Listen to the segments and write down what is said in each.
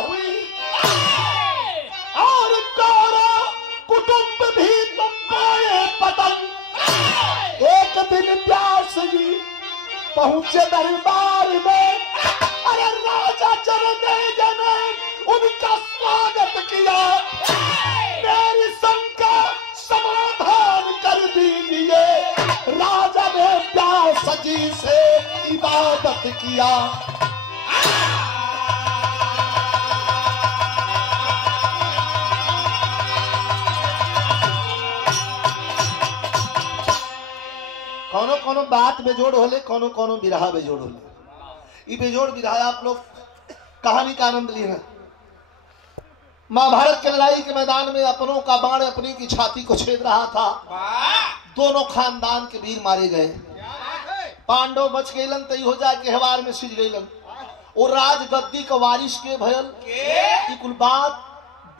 हुई और कौरव कुटुंब भी तुम पाए पतन। एक दिन व्यास जी पहुंचे दरबार में, अरे राजा जनमेजय ने उनका स्वागत किया। मेरी शंका समाधान कर दीजिए। राजा ने व्यास जी से इबादत किया। कोनो कोनो बात बेजोड़ होले, कोनो कोनो बिरहा बेजोड़ होले। बेजोड़ बिरहा आप लोग कहानी का आनंद लिए हैं। महाभारत की लड़ाई के मैदान में अपनों का बाण अपनी की छाती को छेद रहा था। दोनों खानदान के वीर मारे गए। पांडव बच गईलन तई हो जाए के हवार में सिज गईलन। और राज गद्दी का वारिस के भयल की कुल बात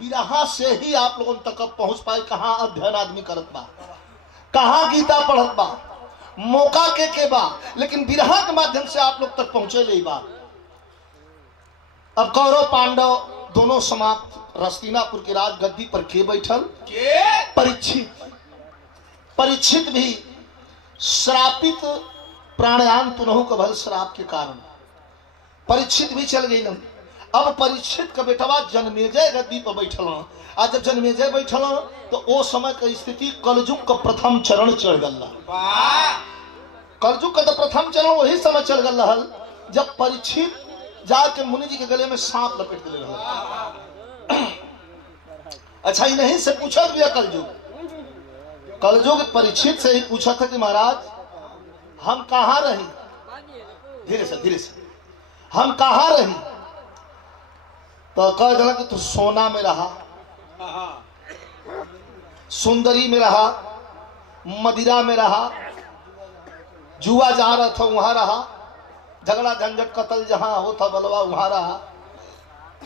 बिरहा से ही आप लोगों तक पहुंच पाए। कहाँ अध्ययन आदमी करत बा, कहाँ गीता पढ़त बा, मौका के बा, लेकिन बिरहा के माध्यम से आप लोग तक पहुंचे ले बात। अब कौरव पांडव दोनों समाप्त। हस्तिनापुर की राजगद्दी पर के बैठल? परीक्षित। परीक्षित भी श्रापित प्राणायाम तुनहु का भल श्राप के कारण परीक्षित भी चल गई। अब परीक्षित का बेटवा जनमेजय गद्दी पर बैठल। आज जब जनमेजय बैठल तो ओ समय की स्थिति कलयुग का प्रथम चरण चढ़ गल। कलयुग का तो प्रथम चरण वही समय चल गल रहल जब परीक्षित जाके मुनि जी के गले में सांप लपेट दिले रहल। अच्छा ही नहीं से पूछा भी कलयुग। कलयुग परीक्षित से ही पूछा था कि महाराज हम कहाँ रही? धीरे से हम कहाँ रही? तो कह दिया कि तू सोना में रहा, सुंदरी में रहा, मदिरा में रहा, जुआ जहां रहा था वहां रहा, झगड़ा झंझट कतल जहां होता बलवा वहां रहा।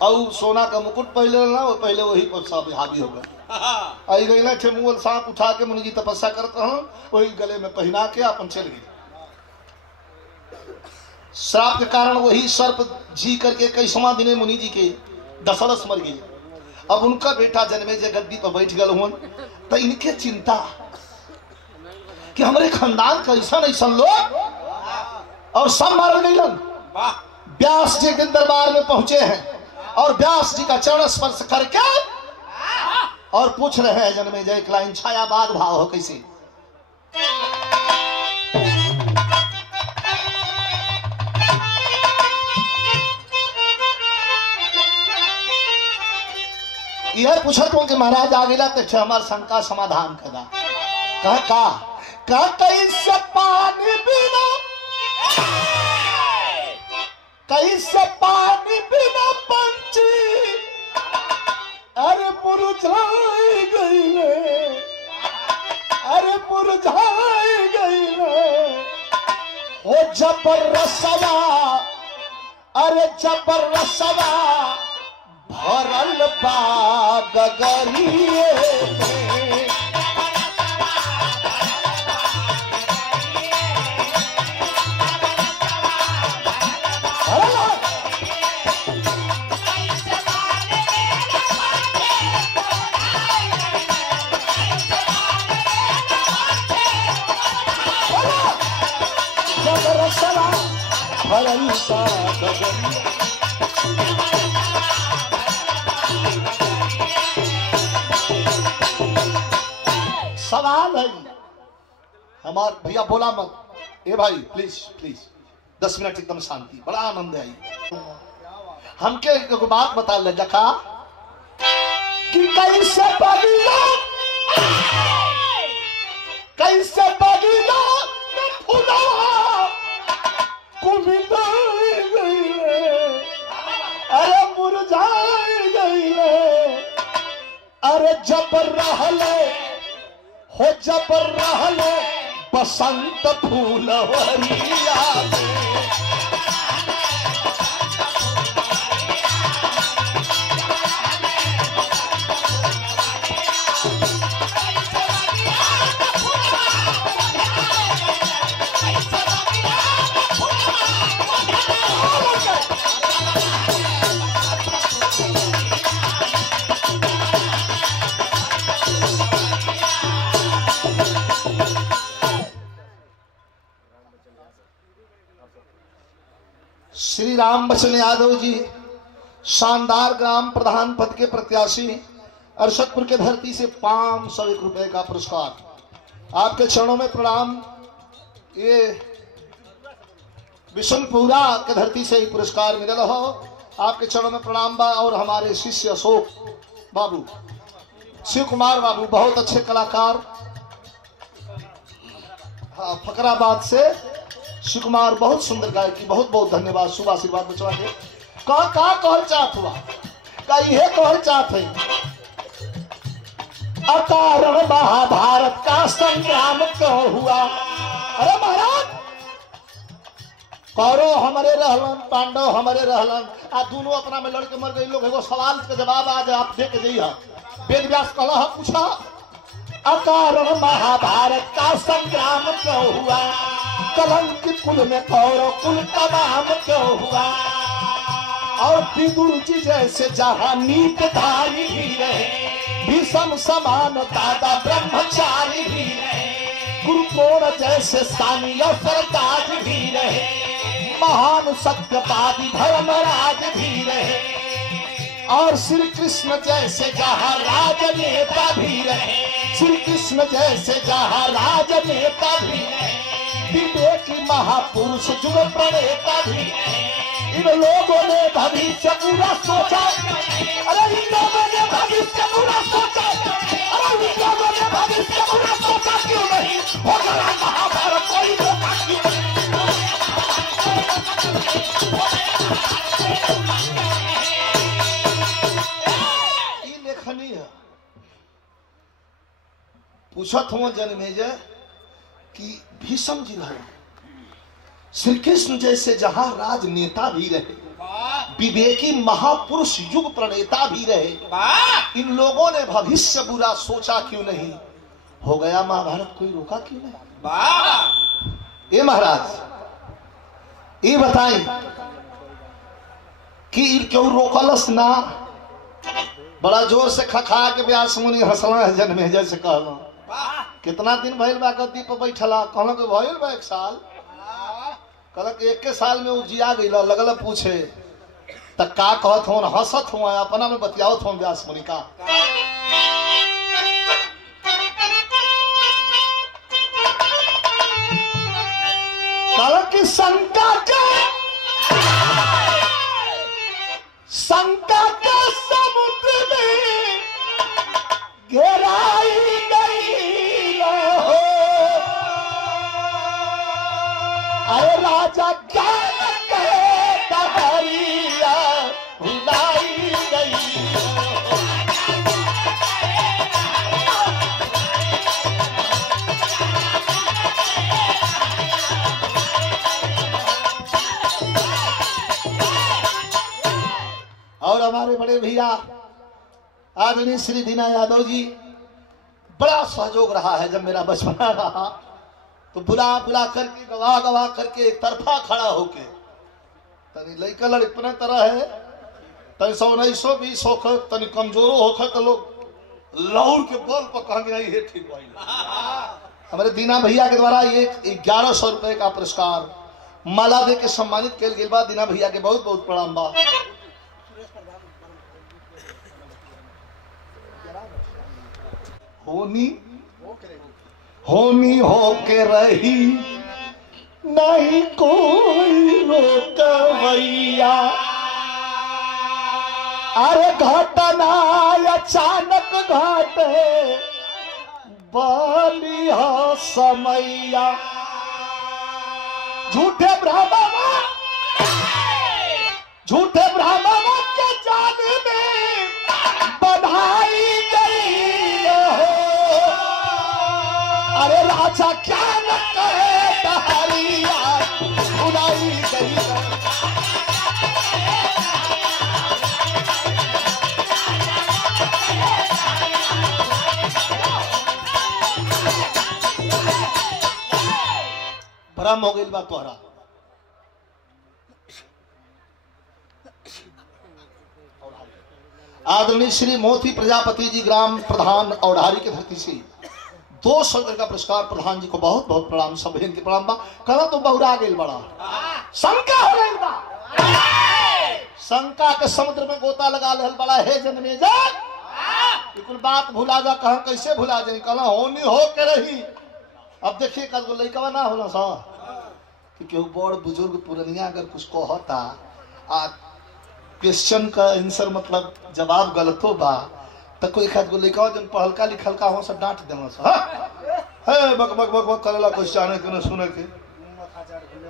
और सोना का मुकुट पहले ना वो पहले वही पर सब हावी हो गए। आई गई ना ठेमुअल सांप उठा के मुनि जी तपस्या करते हैं, वही गले में पहना के अपन चल गई। श्राप के कारण वही सर्प जी करके कई समा दिने मुनि जी के दशरथ मर गई। अब उनका बेटा जनमेजय गद्दी पर बैठ गए हुन तो इनके चिंता कि हमारे खानदान का ऐसा लोग और सब मार गई। व्यास जी के दरबार में पहुंचे हैं और व्यास जी का चरण स्पर्श करके और पूछ रहे हैं जनमेजय एक लाइन छायावाद भाव हो कैसे? यह पूछत हूं कि महाराज आ गया तो हमार शंका समाधान कदा। कहा कैसे पानी बिना, कैसे पानी बिना पंछी अरे मुरझाई गई, अरे मुरझाई गई हो जबरसवा, अरे जबरसवा भरल बा गगरिए में। सवाल है हमार भैया बोला मत। ए भाई प्लीज 10 मिनट एकदम शांति, बड़ा आनंद आई। हमके एक बात बता ले जखा कि कैसे बगिला फुला कुमिलाई गई, अरे मुरझाई गई, अरे जबर रहले हो जबर रहले बसंत फूलवरिया में। श्री राम बचन यादव जी शानदार ग्राम प्रधान पद के प्रत्याशी अरशदपुर के धरती से 501 रुपए का पुरस्कार। आपके चरणों में प्रणाम। ये बिशनपुरा के धरती से ही पुरस्कार मिलल हो। आपके चरणों में प्रणाम बा। और हमारे शिष्य अशोक बाबू, शिव कुमार बाबू, बहुत अच्छे कलाकार, हाँ, फकराबाद से शिव कुमार, बहुत सुंदर गायकी, बहुत बहुत धन्यवाद। शुभ आशीर्वाद बचवा के। कहा कहल चाहत हुआ का ये कहल चाहत है, अकारण महाभारत का संग्राम क्यों हुआ। अरे महाराज, कौरव हमारे रहलन, पांडव हमारे रहलन, आ दोनों अपना में लड़के मर गए लोग। एगो सवाल के जवाब आज आप दे के जइहा। वेद व्यास कहला है, पूछा अकारण महाभारत का संग्राम क्यों हुआ, कलंक कुल में कौरव कुल तमाम क्यों हुआ। और विदुर जी जैसे जहां नीतधारी भी रहे, भीषम समान दादा ब्रह्मचारी भी रहे, गुरुकोण जैसे सानी सरताज भी रहे, महान सत्यवादी धर्मराज भी रहे, और श्री कृष्ण जैसे जहां राजनेता भी रहे, श्री कृष्ण जैसे जहां राजनेता भी रहे, विवेकी महापुरुष जुग प्रणेता भी रहे। इन लोगों ने भविष्य पूरा सोचा, अरे इन लोगों ने भविष्य पूरा सोचा, अरे इन लोगों ने भविष्य पूरा सोचा क्यों नहीं, हो गया महाभारत कोई धोखा क्यों नहीं। ये लेखनी है। पूछत हो जन्मेजय कि भीष्म जी रहे, श्री कृष्ण जैसे जहां राजनेता भी रहे, विवेकी महापुरुष युग प्रणेता भी रहे, इन लोगों ने भविष्य बुरा सोचा क्यों नहीं, हो गया महाभारत कोई रोका क्यों नहीं। ये महाराज ये बताएं कि क्यों रोकलस ना। बड़ा जोर से खखा के व्यास मुनि हंसला जन्मे जैसे कहलो, कितना दिन भइल बा गद्दी पर बैठला, कहलो कि भइल बा 1 साल, कहल कि 1 साल में उजिया गइल। लगल पूछे त का कहत हो, हंसत हो, अपना में बतियावत हो व्यास मुनि का। कहल कि शंका के समुद्र में गहराई गई हो, अरे राजा ज्ञान के डहरिया भुलाई गई। और हमारे बड़े भैया आदरणीय श्री दीना यादव जी, बड़ा सहयोग रहा है। जब मेरा बचपना रहा तो बुला करके गवा करके एक तरफा खड़ा होके, तनी लड़का लड़कने तरह है, तनी 1920 होकर तनी कमजोरो होकर तो लोग लौड़ के बोल पर कहेंगे नहीं ये ठीक भाई। हमारे दीना भैया के द्वारा ये 1100 रुपए का पुरस्कार माला दे के सम्मानित किया गया। दीना भैया के बहुत बहुत प्रणाम बा। होनी होके रही नहीं कोई रोकवैया, अरे घटना अचानक घटे बलिया समैया। झूठे ब्राह्मण के जान में बधाई गई हो, अरे राजा क्या न कहे डहरिया उड़ाई गई। भ्रम हो गई बात तोहरा। आदरणीय श्री मोती प्रजापति जी ग्राम प्रधान औढ़ारी के धरती से 200 रुपए का पुरस्कार प्रधान जी को बहुत बहुत प्रणाम। सब के प्रणाम बा। कहना तो बहुरा गेल बड़ा शंका हो गई बा, शंका के समुद्र में गोता लगा ले बड़ा है जन्मेजय कुल बात भुला जा कहा कैसे भुला जाए कहला होनी हो के रही। अब देखिए कल को लड़का ना होला सा कि केहू बड़ बुजुर्ग पुरनिया अगर कुछ कहता आ क्वेश्चन का आंसर मतलब जवाब गलतो बा तो कोई खाद को लड़का जन पढ़लका लिखलका हो सब डांट देना सा है बक बक बक बक करेला कुछ जाने के न सुने के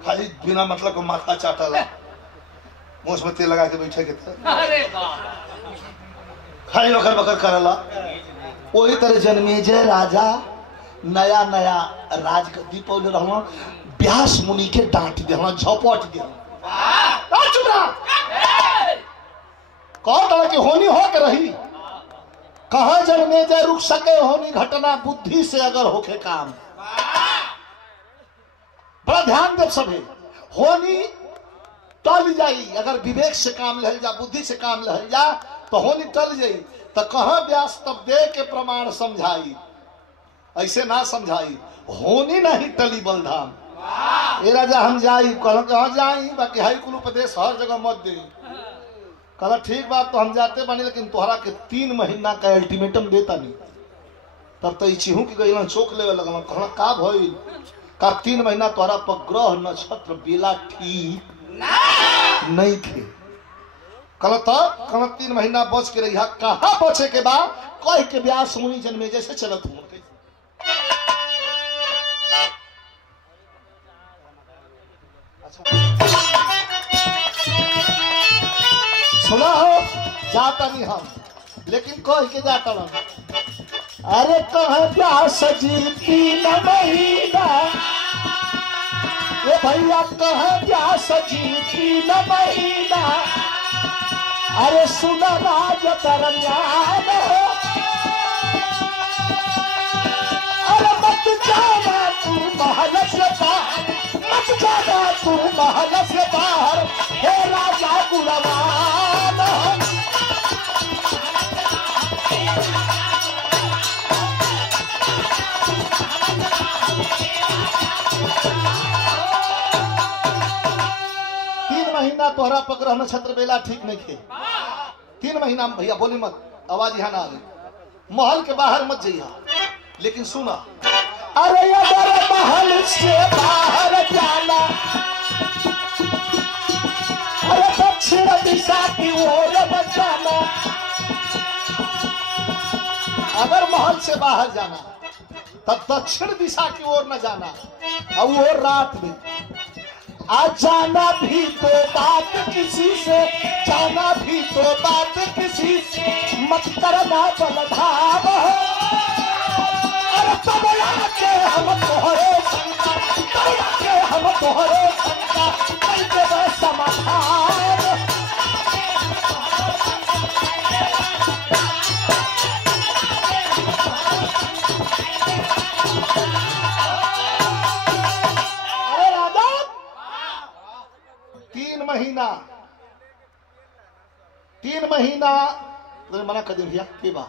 खाली बिना मतलब को माथा चाटला मुंह में तेल लगा के बैठे के अरे खाली बकर बकर करेला। वही तरह जन्मेजय राजा नया नया राजगद्दी पौले रहना व्यास मुनि के डांट देना झपट देना चुप रहा कौन तरह की होनी हो के रही कहा जन्मेजय रुक सके होनी घटना बुद्धि से अगर होके काम बड़ा ध्यान दे सभी होनी टल जाई अगर विवेक से काम लहल जा बुद्धि से काम लहल जा तो होनी टल जाई तो कहा व्यास तब दे के प्रमाण समझाई ऐसे ना समझाई होनी नहीं टली बलधाम। ए राजा हम जाई कहल कहा जाई बाकी हाई कुल उपदेश हर जगह मत दे कहला ठीक बात तो हम जाते बने लेकिन तोहरा के 3 महीना का अल्टीमेटम देता नहीं। तब तो चिहू की गई चौक लेवे लगल कहला का भइल का 3 महीना तोहरा पर ग्रह नक्षत्र बेला ठीक नहीं थे कहला तब कहला 3 महीना बच के रही कहा बचे के बाद कह के व्यास मुनि जन्मे जैसे चलत हूँ सुना हो जाता नहीं हम लेकिन कह के जाता ना अरे कह व्यास जी 3 महीना ये भैया कह व्यास जी 3 महीना अरे सुन राज दरमियान अरे मत जाना तू महल से बाहर मत जाना तू महल से बाहर हे राजा गुलवान महीना तोहरा पकड़ नक्षत्र बेला ठीक नहीं थे 3 महीना भैया बोली मत आवाज यहाँ ना आ गई महल के बाहर मत जाइए लेकिन सुना अरे अगर महल से बाहर जाना अरे दक्षिण दिशा की ओर मत जाना अगर महल से बाहर जाना तब दक्षिण दिशा की ओर न जाना और वो रात में आज जाना भी तो बात किसी से जाना भी तो बात किसी से मत करना बलधाव अरे तब आके हम तोहरे शंका तब आके हम तोहरे शंका कल के समाधान तीन महीना मना कर दे भैया के बा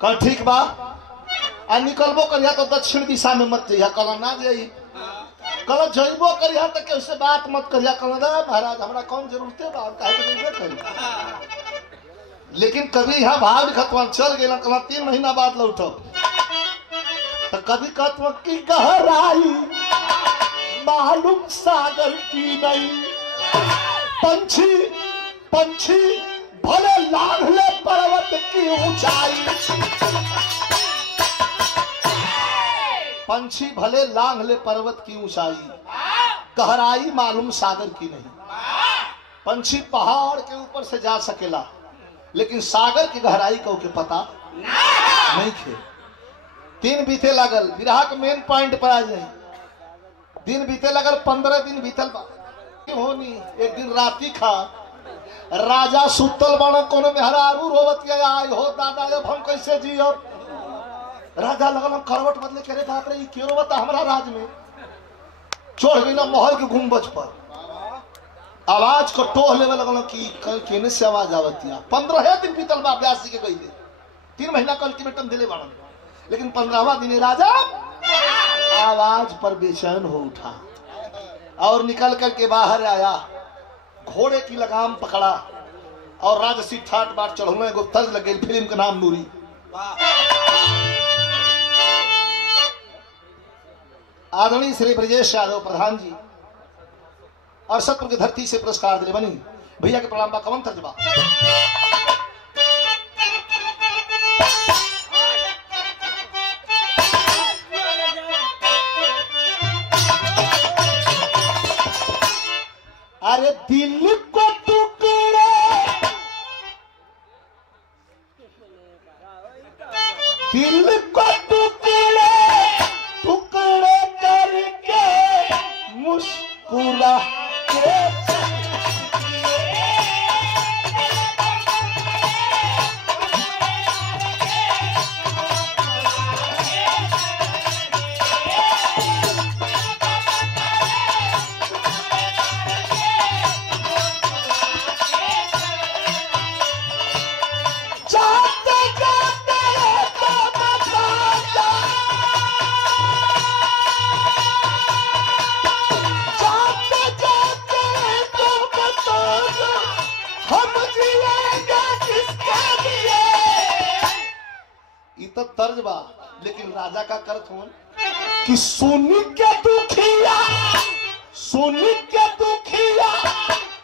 कल ठीक बा आ निकलबो करिया तो दक्षिण दिशा में मत जइया कल ना जाई कल जइबो करिया तो कैसे बात मत करिया कल महाराज हमरा कौन जरूरत बा काहे के जइबे करी लेकिन कभी यहाँ भाव खतवा चल गेला कल 3 महीना बाद लौटो तो कभी कहत की गहराई मालूम सागर की नहीं पंछी पंछी भले लांघ ले पर्वत की ऊंचाई पंछी भले लांघ ले पर्वत की ऊंचाई गहराई मालूम सागर की नहीं। पंछी पहाड़ के ऊपर से जा सकेला लेकिन सागर की गहराई को के पता नहीं थे। 3 बीते लागल विराह के मेन पॉइंट पर आ जाए दिन बीते लगल 15 दिन बीतल होनी एक दिन राती खा राजा सुतल बड़ा कोनो मेहरारू रोवत आई हो दादा अब हम कैसे जियो राजा लगल करवट बदले करे बाप रे क्यों रोवत हमरा राज में चढ़ गई महल के गुंबज पर आवाज को टोह लेवे लगल कि केने से आवाज आवतिया 15 दिन बीतल बा व्यासी के गई 3 महीना का अल्टीमेटम दिले बड़ा लेकिन 15वां दिन राजा आवाज पर बेचैन हो उठा और निकल करके बाहर आया, घोड़े की लगाम पकड़ा और राजसी ठाट बाट चढ़ौने को तर्ज लगे। फिल्म का नाम नूरी। आदरणीय श्री ब्रजेश यादव प्रधान जी और सतपुर की धरती से पुरस्कार दिले बनी भैया के प्रणाम बा। कवन तर्जबा अरे दिल को टुकड़े दिल को टुकड़े टुकड़े करके मुस्कुरा के तर्ज बा, लेकिन राजा का करत हो कि सोनी के दुखिया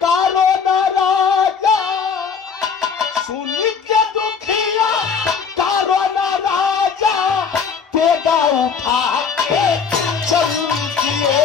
कारो ना राजा, सोनी के दुखिया कारो ना राजा, तेगा उठा के चल दिए।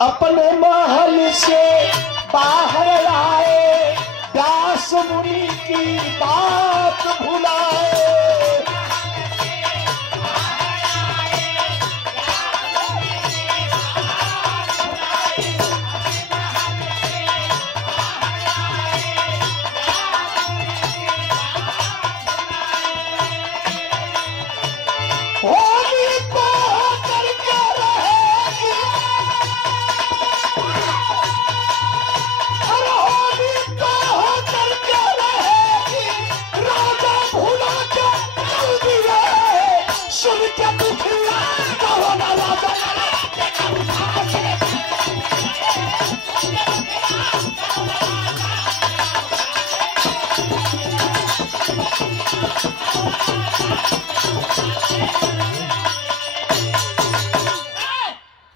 अपने महल से बाहर आए, व्यास मुनि की बात भुलाए।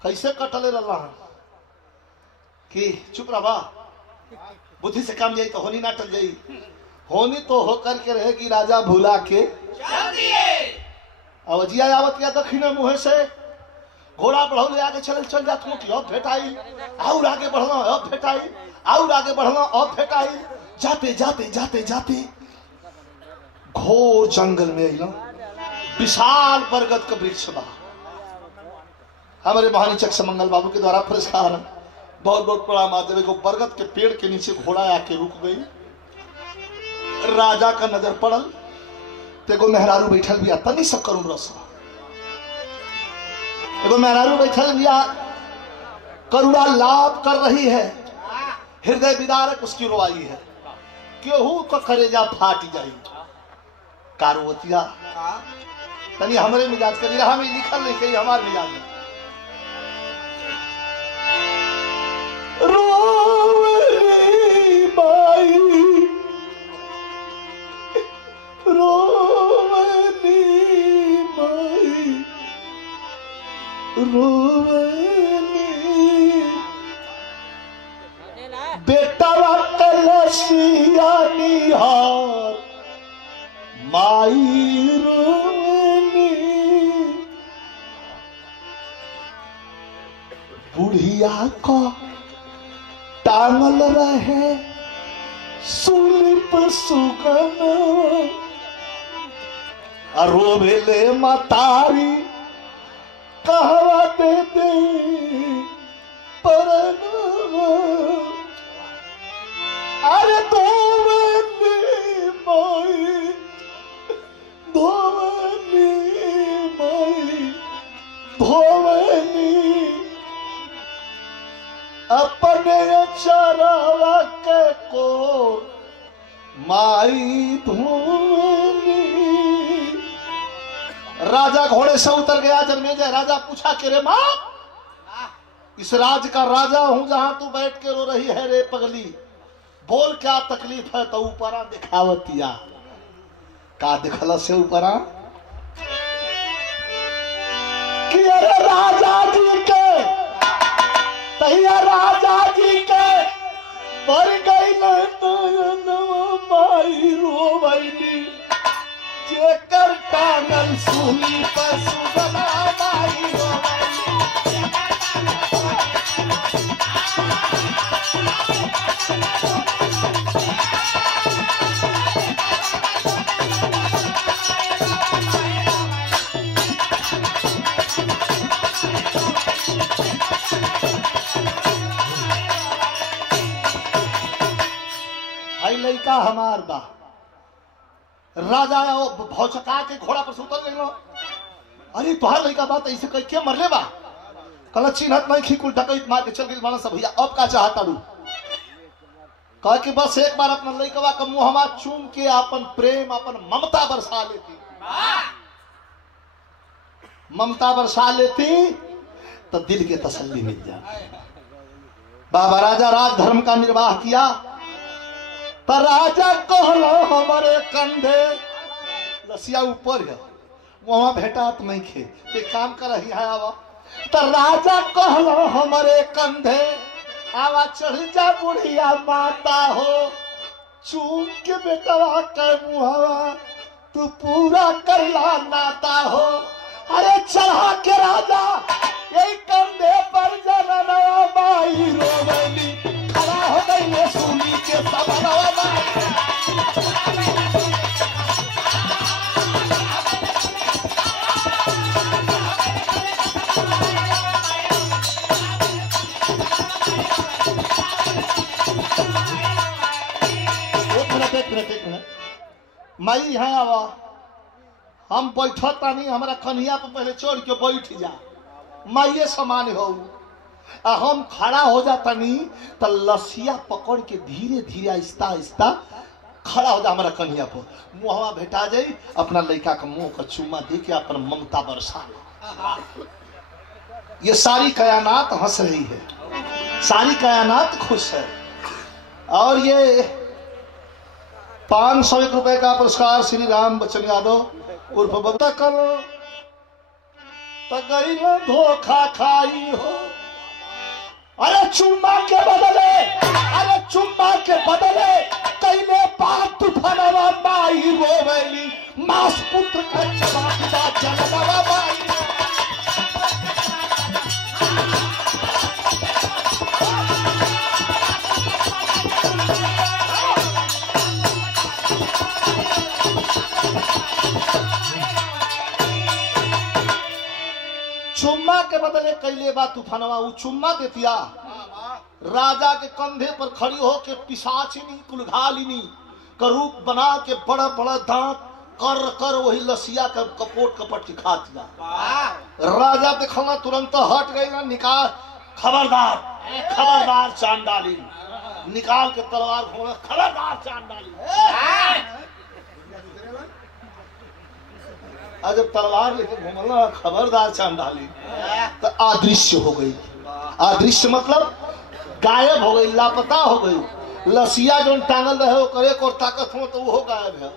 कैसे कटले रहा कि चुप रहा, बुद्धि से काम जाई तो होनी ना टल जाई, होनी तो होकर के रहेगी राजा भुला के अवजिया आवत या दक्षिण मुहे से घोड़ा बढ़ौले आगे चल जात मोटी अब भेटाई, और आगे बढ़ना अब भेटाई, और आगे बढ़ना अब भेटाई। जाते जाते जाते जाते घोर जंगल में अइला, विशाल बरगद का वृक्ष बा। हमारे महानीचक समंगल बाबू के द्वारा पुरस्कार बहुत बहुत प्रणाम। आदमी को बरगद के पेड़ के नीचे घोड़ा आके रुक गई, राजा का नजर पड़ल, तेगो मेहरारू बैठल बिया तनी सब करूं रस, एगो मेहरारू बैठल बिया करुणा लाभ कर रही है, हृदय विदारक उसकी रोवाई है, केहू का करेजा फाट जाई। कारुवतिया तनी हमरे मिजाज करी रहा, हमें लिखल नहीं कही हमारे मिजाज में रोवनी माई रोवनी माई रोवनी बेटा कलसिया निहार बुढ़िया को टांगल रहे सूली पर सुगन रोवेले मतारी कहवा दे दे परन अरे धोवनी माई धोवनी माई धोवनी अपने चरवा के को माई धोवनी। राजा घोड़े से उतर गया। जन्मेजय राजा पूछा कि रे मां, इस राज का राजा हूं जहां तू बैठ के रो रही है रे पगली, बोल क्या तकलीफ है। तो ऊपरा दिखावतिया का दिखला से ऊपरा कि अरे राजा जी के तैया राजा जी के पर गई माई रोवैली जेकर टांगल सूली पर सुगना माई रोवैली। लड़का हमार बा। राजा भौचका के घोड़ा पर उतर गई। अरे तुहार लड़का बात ऐसे कह के मरले बा। कल चिन्हत नहीं खी कुल डकैत मार के चल गई माना सब। भैया अब का चाहता रू कह कि बस एक बार अपना लड़कवा का मुहवा चूम के अपन प्रेम अपन ममता बरसा लेती, ममता बरसा लेती तो दिल के तसल्ली मिल जाए। बाबा राजा राज धर्म का निर्वाह किया। तो राजा कहलो हमारे कंधे लसिया ऊपर है वहां भेटा तो नहीं खे ते काम कर रही है आवा। तो राजा कहलो हमारे कंधे आवा चढ़ जा बुढ़िया माता हो, चूम के बेटवा के मुहवा तू पूरा करला नाता हो। अरे चढ़ा के राजा यही कंधे पर जनवा माई रोवैली खड़ा हो गई है सूली के सबनवा माई। एक मिनट माई यहाँ आवा, हम बैठता नहीं हमारा कन्हैया पर पहले चढ़ के बैठ जा। माइये समान हो आ हम खड़ा हो जाता नहीं तो लसिया पकड़ के धीरे धीरे आहिस्ता आहिस्ता खड़ा हो जा हमारा कन्हैया पर। मुहवा भेटा जाई अपना लड़का का मुंह का चुम्मा दे के अपन ममता बरसा। ये सारी कायनात हंस रही है, सारी कायनात खुश है। और ये 501 रुपए का पुरस्कार श्री राम बच्चन यादव उर्फ बबता कल तगई धोखा खाई हो। अरे चुम्मा के बदले, अरे चुम्मा के बदले कईले बात तूफानवा माई रोवैली मास पुत्र का जवाब जनवा माई। चुम्मा के बदले कैले बा तूफानवा उ चुम्मा देतिया राजा के कंधे पर खड़ी हो के पिशाचिनी कुलघालिनी का रूप बना के बड़ा बड़ा दांत कर कर वही लसिया का कपोट कपट की खातिया। राजा देखला तुरंत हट गई ना, निकाल खबरदार खबरदार चांडाली, निकाल के तलवार घोड़ा खबरदार चांडाली। जब तलवार लेके घूमला खबरदार चांडाली तो अदृश्य हो गई। अदृश्य मतलब गायब हो गई, लापता हो गई। लसिया जो टांगल रहे करे और ताकत हो तो वो गायब है।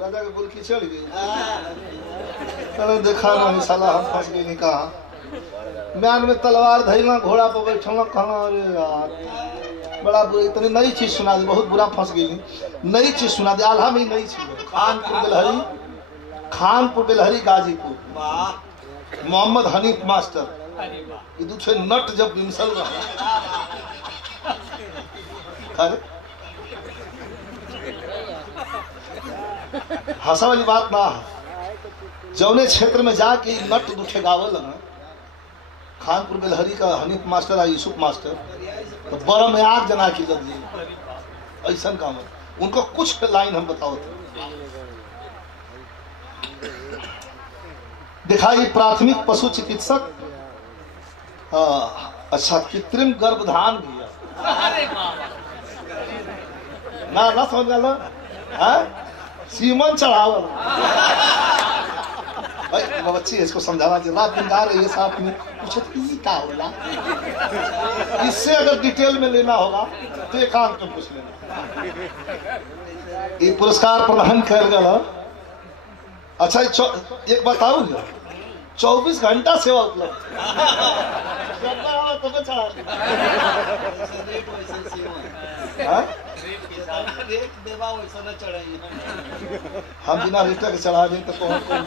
राजा के बुलकी चढ़ गई। देखा ना साला हम फंस गई। नहीं कहा म्यान में तलवार धैला घोड़ा पर बैठला कहा अरे यार बड़ा इतनी नई चीज सुना दी, बहुत बुरा फंस गई। नई चीज सुना दी, आल्हा में नई चीज। खानपुर बेलहरी गाजीपुर मोहम्मद हनीफ मास्टर ये दूसरे नट जब बिमसल रहा अरे हंसा वाली बात ना जौने क्षेत्र में जाके नट दूठे गावे लगा खानपुर बेलहरी का हनीफ मास्टर है यूसुफ मास्टर तो बड़ा में आग जना की लग गई ऐसा काम है उनको कुछ लाइन हम बताओ थे दिखाई प्राथमिक पशु चिकित्सक अच्छा कृत्रिम गर्भधान भी है ना समझ गया सीमन चढ़ावल बच्ची इसको समझाना चाहिए रात दिन गा रही है साथ में पूछे क्या होला इससे अगर डिटेल में लेना होगा तो एकांत में पूछ लेना ये पुरस्कार प्रदान कर गया अच्छा एक बताऊ 24 घंटा सेवा उपलब्ध तो चढ़ा हम बिना रेटा के चढ़ा दें तो कौन कौन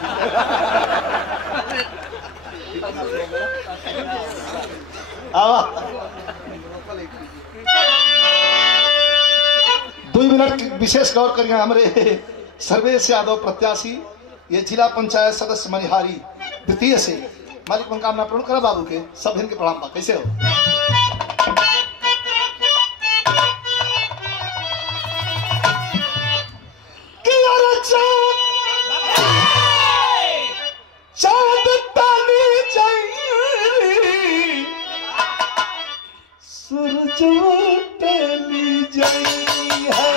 2 मिनट विशेष गौर करिए हमारे सर्वेश यादव प्रत्याशी ये जिला पंचायत सदस्य मनिहारी द्वितीय से मालिक मनोकामना पूर्ण करा बाबू के सब इनके प्रणाम बा कैसे हो सूरज टली जाई है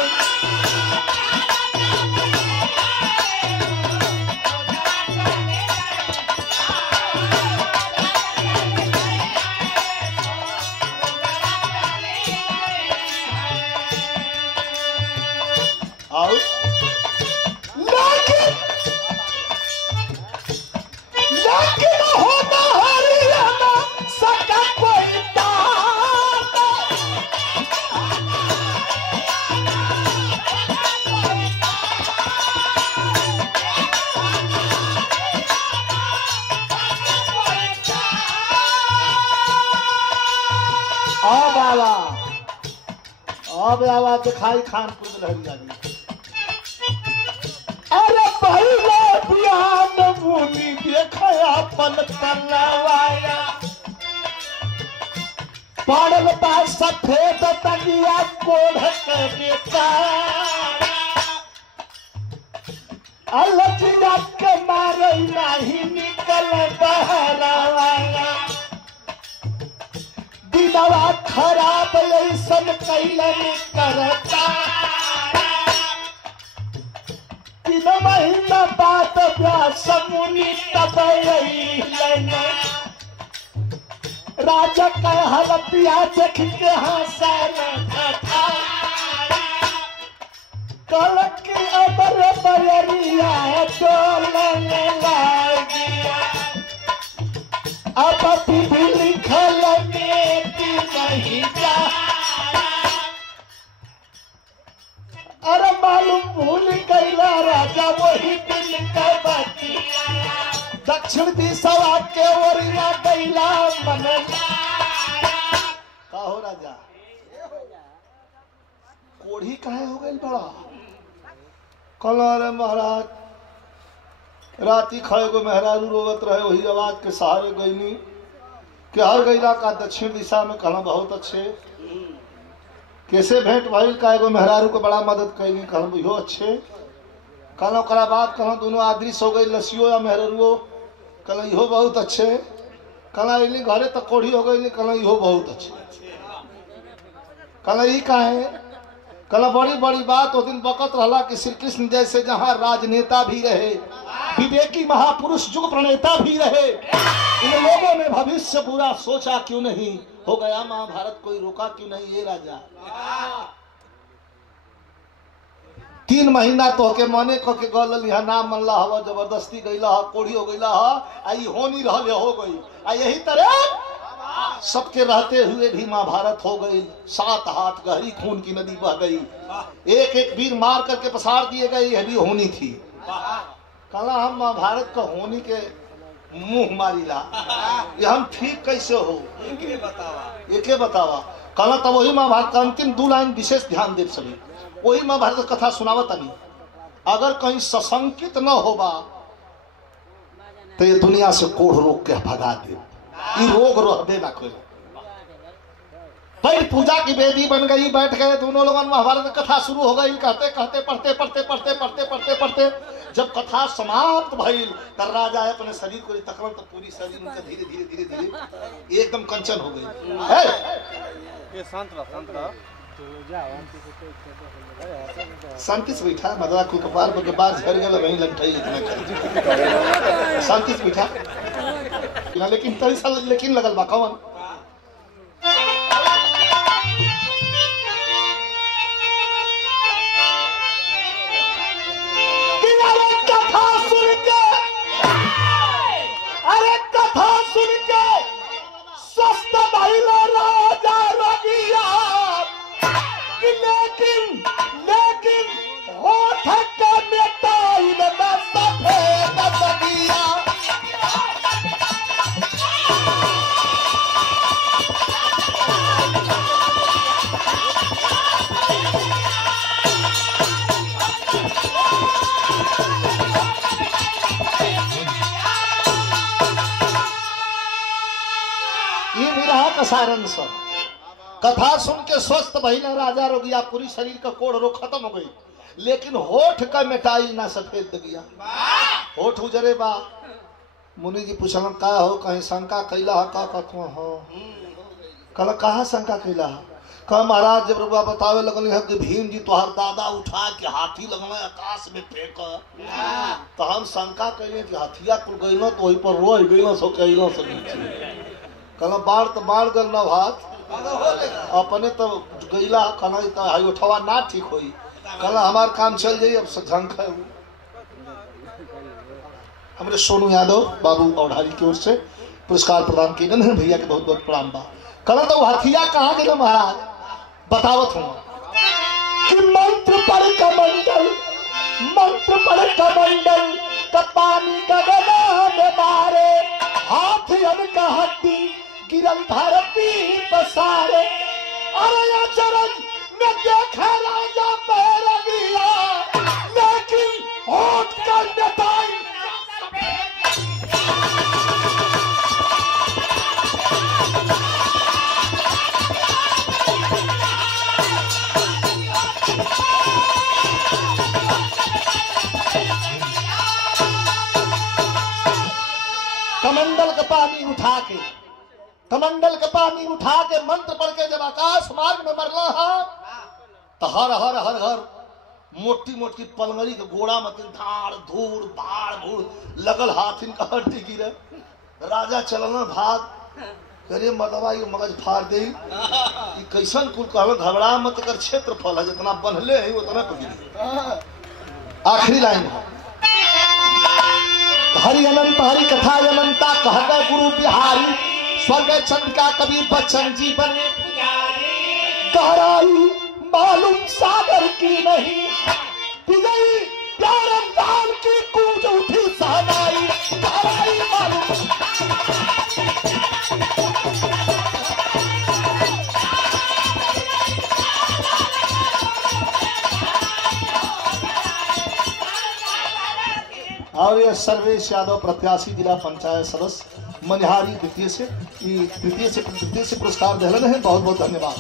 अब आवाज दिखाई खानपुर लहरी अरे पहले बिहान मुनि देखया पल तलवाया पड़ल बा सफेद तगिया कोढ़ के बेटा अलजिया के मारे नहीं निकल बहराया दिलवा खराब ऐसन कैलन करता 3 महीना बाद व्यास मुनि तब राजा का हलतिया देख के हंसन कल की अबर बयरिया डोलन लागिया अब भी लिखल नहीं जा अरे मालूम भूल गईला राजा वही दिन का बतिया दक्षिण दिशा के ओरिया गईला मन का हो राजा कोढ़ी काहे हो गई बड़ा कल अरे महाराज राती खड़े को मेहरारू रोवत रहे वही आवाज के सहारे गईनी कि हर गईला का दक्षिण दिशा में कहना बहुत अच्छे कैसे भेंट भइल का एगो मेहरारू को बड़ा मदद कैली कहना इहो अच्छे कहना ओकरा बाद कहना दोनों आदृश हो गई लसियो या मेहरारूओ कहना इहो बहुत अच्छे कहना इली घरे तक कोढ़ी हो गई कहना इहो बहुत अच्छे कहना ई काहे कहना बड़ी बड़ी बात उस दिन बकत रहा कि श्री कृष्ण जैसे जहाँ राजनेता भी रहे विवेकी महापुरुष युग प्रणेता भी रहे इन लोगों ने भविष्य बुरा सोचा क्यों नहीं हो गया महाभारत कोई रोका क्यों नहीं ये राजा 3 महीना तो के मने को के गल यहाँ नाम मनला हवा जबरदस्ती गईला कोढ़ी हो गईला आई हो नहीं रहल हो गई आ यही तरह सबके रहते हुए भी महाभारत हो गई 7 हाथ गहरी खून की नदी बह गई एक एक वीर मार करके पसार दिए गए यह भी होनी थी कहला हम महाभारत का होनी के मुंह मारीला ये हम ठीक कैसे हो एके बतावा कहला तब वही महाभारत का अंतिम 2 लाइन विशेष ध्यान दे सभी वही महाभारत कथा सुनावत नहीं अगर कहीं सशंकित न होगा तो ये दुनिया से कोढ़ रोक के भगा दे ये रोग रहबे ना करे फिर पूजा की वेदी बन गई बैठ गए दोनों लोगों महाभारत कथा शुरू हो गई कहते कहते पढ़ते पढ़ते पढ़ते पढ़ते पढ़ते पढ़ते जब कथा समाप्त भइल तब राजा अपने शरीर को तकवन तो पूरी शरीर उनका धीरे धीरे धीरे धीरे एकदम कंचन हो गई शांति से बैठा मदरा को कपार पर बार झड़ गया वहीं लंठाई इतना शांति से बैठा लेकिन तरी साल लेकिन लगल बा कौन कथा सुन के स्वस्थ महिला राजा रगिया लेकिन होठ का मिटाई न सफेद बगिया सारण सब कथा सुन के स्वस्थ भइल राजा रोगिया पूरी शरीर का कोढ़ रोग खत्म हो गई लेकिन होठ का मिटाई ना सफेद दगिया होठ उजरे बा मुनि जी पूछलन का हो कहीं शंका कैला का कथवा हो कल कहा शंका कैला कहा महाराज जब रुआ बतावे लगल है कि भीम जी तोहर दादा उठा के हाथी लगल आकाश में फेंक तो हम शंका कैले कि हाथिया कुल गइलो तो वही पर रोई गइलो सो कैलो सब कल बाढ़ तो बाढ़ गल न भात अपने तो गईला कल तो उठवा ना ठीक होई कल हमार काम चल जाई अब झंख है हमारे सोनू यादव बाबू औढ़ारी की ओर से पुरस्कार प्रदान किए गए भैया के बहुत बहुत प्रणाम बा कल तो हाथिया कहाँ गए महाराज बतावत हूँ कि मंत्र पर कमंडल पानी गगना में मारे हाथियन का हड्डी गिरल धरती पसारे अरे चरण में देखा राजा पैर गया लेकिन होठ कर मिटाई कमंडल का मंत्र पढ़ के जब आकाश मार्ग में मरला है तो हर हर हर हर मोटी मोटी पलंगरी के गोड़ा में धाड़ धूड़ भाड़ भूड़ लगल हाथिन का हड्डी गिरे राजा चलना भाग अरे मदवा ये मगज फाड़ दे कैसन कुल कहल घबरा मत कर क्षेत्रफल है जितना बनले है उतना तो गिरी आखिरी लाइन है हरि अनंत हरि कथा अनंता कहता गुरु बिहारी स्वर्ग चंद्रिका कवि बच्चन जीवन गहराई मालूम सागर की नहीं विजयी प्यार लाल की कूद उठी सहनाई गहराई मालूम और ये सर्वेश यादव प्रत्याशी जिला पंचायत सदस्य मनिहारी द्वितीय से पुरस्कार दिलन है बहुत बहुत धन्यवाद।